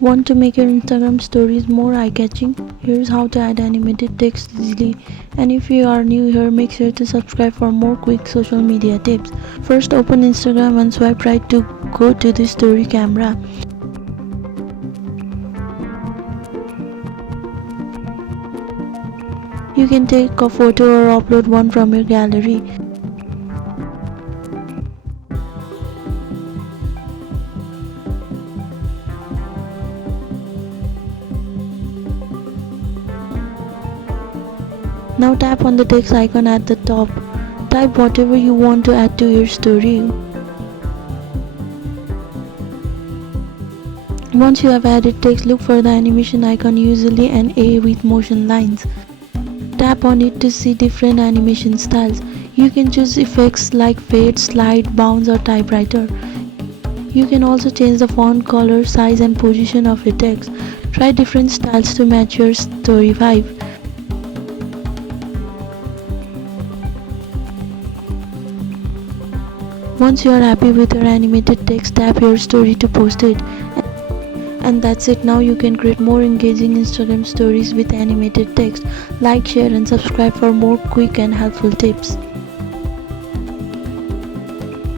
Want to make your Instagram stories more eye-catching? Here's how to add animated text easily. And if you are new here, make sure to subscribe for more quick social media tips. First, open Instagram and swipe right to go to the story camera. You can take a photo or upload one from your gallery. Now tap on the text icon at the top. Type whatever you want to add to your story. Once you have added text, look for the animation icon, usually an A with motion lines. Tap on it to see different animation styles. You can choose effects like fade, slide, bounce or typewriter. You can also change the font color, size and position of your text. Try different styles to match your story vibe. Once you are happy with your animated text, tap your story to post it. And that's it. Now you can create more engaging Instagram stories with animated text. Like, share and subscribe for more quick and helpful tips.